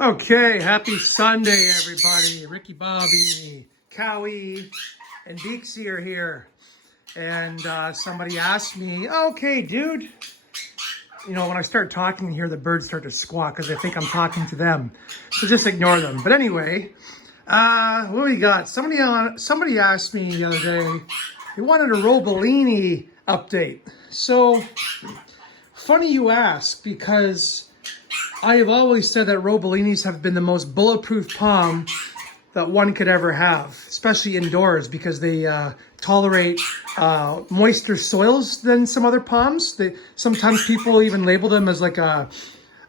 Okay, happy Sunday, everybody. Ricky Bobby, Cowie, and Deeksy are here. And somebody asked me, okay, dude, when I start talking here, the birds start to squawk because they think I'm talking to them. So just ignore them. But anyway, what do we got? Somebody asked me the other day, they wanted a roebellini update. So, funny you ask, because I have always said that roebellinis have been the most bulletproof palm that one could ever have, especially indoors, because they tolerate moister soils than some other palms. Sometimes people even label them as like a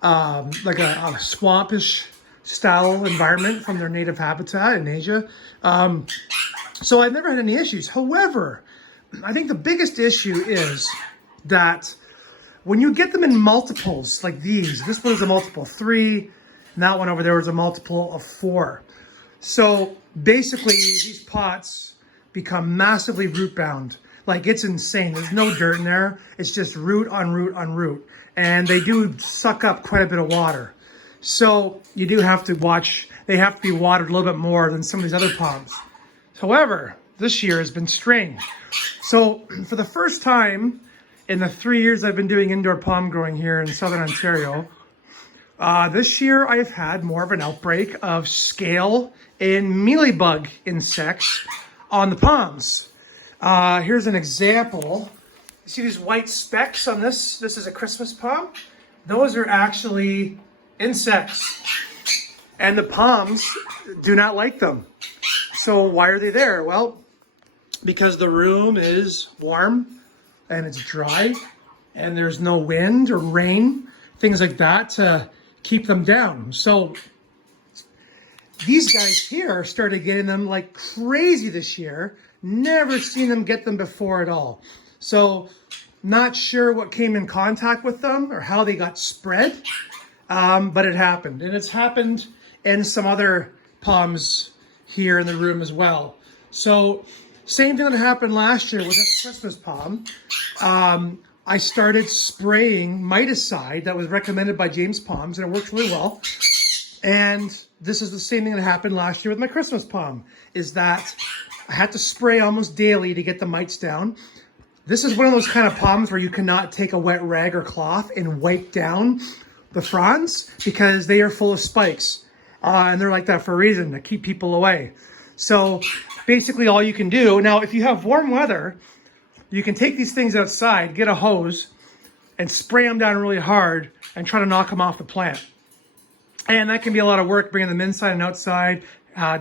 swampish style environment from their native habitat in Asia. So I've never had any issues. However, I think the biggest issue is that when you get them in multiples like these, this one is a multiple 3, and that one over there was a multiple of 4. So basically, these pots become massively root bound. Like, it's insane. There's no dirt in there. It's just root on root on root. And they do suck up quite a bit of water. So you do have to watch. They have to be watered a little bit more than some of these other palms. However, this year has been strange. So for the first time in the 3 years I've been doing indoor palm growing here in Southern Ontario, this year I've had more of an outbreak of scale and mealybug insects on the palms. Here's an example. You see these white specks on this? This is a Christmas palm. Those are actually insects. And the palms do not like them. So why are they there? Well, because the room is warm and it's dry and there's no wind or rain, things like that to keep them down. So these guys here started getting them like crazy this year. Never seen them get them before at all. So not sure what came in contact with them or how they got spread, but it happened. And it's happened in some other palms here in the room as well. So same thing that happened last year with this Christmas palm. I started spraying miticide that was recommended by James Palms, and it works really well. And this is the same thing that happened last year with my Christmas palm, is that I had to spray almost daily to get the mites down. This is one of those kind of palms where you cannot take a wet rag or cloth and wipe down the fronds because they are full of spikes. And they're like that for a reason, to keep people away. So basically all you can do, now if you have warm weather, you can take these things outside, get a hose, and spray them down really hard and try to knock them off the plant. And that can be a lot of work, bringing them inside and outside,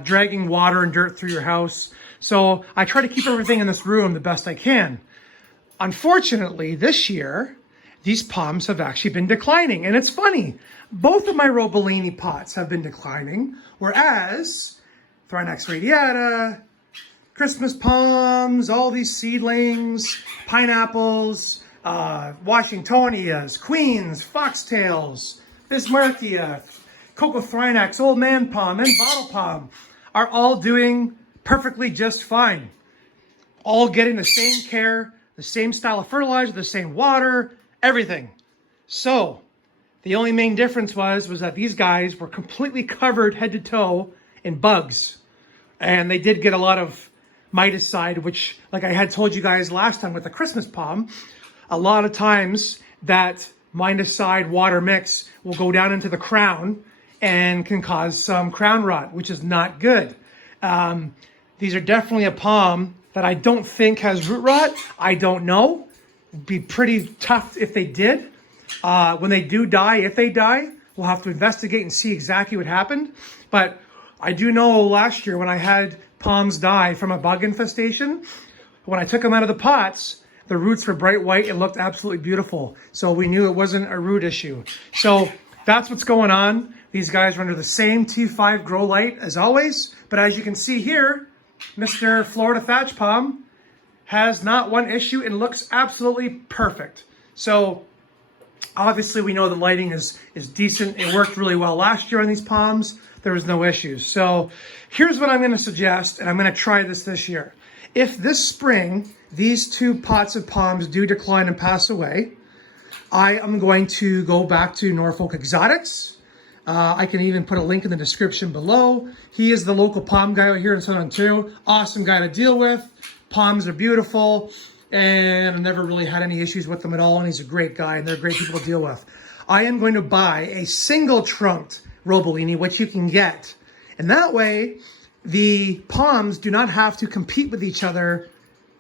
dragging water and dirt through your house. So I try to keep everything in this room the best I can. Unfortunately, this year, these palms have actually been declining. And it's funny, both of my roebellini pots have been declining, whereas Thrynax radiata, Christmas palms, all these seedlings, pineapples, Washingtonias, queens, foxtails, Bismarckia, Cocothrynax, old man palm, and bottle palm are all doing perfectly just fine. All getting the same care, the same style of fertilizer, the same water, everything. So the only main difference was that these guys were completely covered head to toe in bugs. And they did get a lot of miticide, which, like I had told you guys last time with the Christmas palm, a lot of times that miticide water mix will go down into the crown and can cause some crown rot, which is not good. These are definitely a palm that I don't think has root rot. I don't know. It'd be pretty tough if they did. When they do die, if they die, we'll have to investigate and see exactly what happened. But I do know last year when I had palms die from a bug infestation, when I took them out of the pots, the roots were bright white. It looked absolutely beautiful. So we knew it wasn't a root issue. So that's what's going on. These guys are under the same T5 grow light as always. But as you can see here, Mr. Florida Thatch Palm has not one issue and looks absolutely perfect. So obviously we know the lighting is decent. It worked really well last year on these palms. There was no issues. So here's what I'm going to suggest, and I'm going to try this year. If this spring, these 2 pots of palms do decline and pass away, I am going to go back to Norfolk Exotics. I can even put a link in the description below. He is the local palm guy out here in Southern Ontario. Awesome guy to deal with. Palms are beautiful, and I've never really had any issues with them at all, and he's a great guy, and they're great people to deal with. I am going to buy a single trunked roebellini, which you can get. And that way, the palms do not have to compete with each other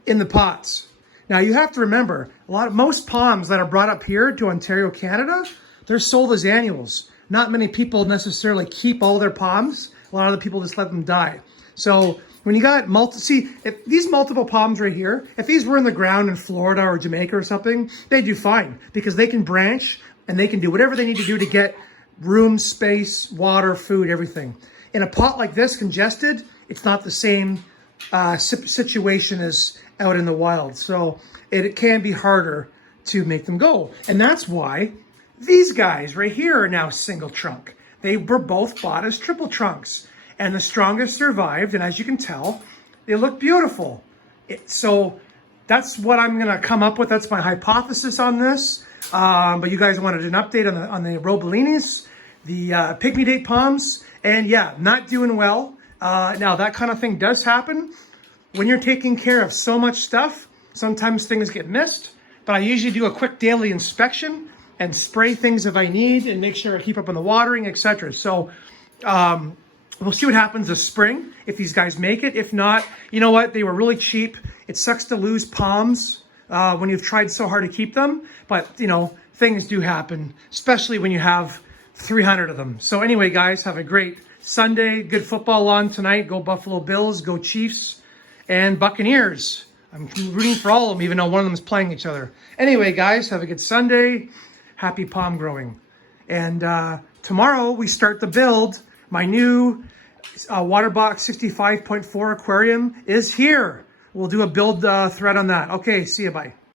in the pots. Now you have to remember, most palms that are brought up here to Ontario, Canada, they're sold as annuals. Not many people necessarily keep all their palms. A lot of the people just let them die. So when you got if these multiple palms right here, if these were in the ground in Florida or Jamaica or something, they do fine because they can branch and they can do whatever they need to do to get room, space, water, food, everything. In a pot like this, congested, it's not the same situation as out in the wild. So it can be harder to make them go. And that's why these guys right here are now single trunk. They were both bought as triple trunks. And the strongest survived. And as you can tell, they look beautiful. So that's what I'm going to come up with. That's my hypothesis on this. But you guys wanted an update on the roebellinis, the pygmy date palms. And yeah, not doing well. Now, that kind of thing does happen. When you're taking care of so much stuff, sometimes things get missed. But I usually do a quick daily inspection and spray things if I need and make sure I keep up on the watering, etc. So we'll see what happens this spring if these guys make it. If not, you know what? They were really cheap. It sucks to lose palms when you've tried so hard to keep them. But, you know, things do happen, especially when you have 300 of them. So anyway, guys, have a great Sunday. Good football on tonight. Go Buffalo Bills. Go Chiefs and Buccaneers. I'm rooting for all of them, even though one of them is playing each other. Anyway, guys, have a good Sunday. Happy palm growing. And tomorrow we start the build. My new Waterbox 65.4 aquarium is here. We'll do a build thread on that. Okay, see you, bye.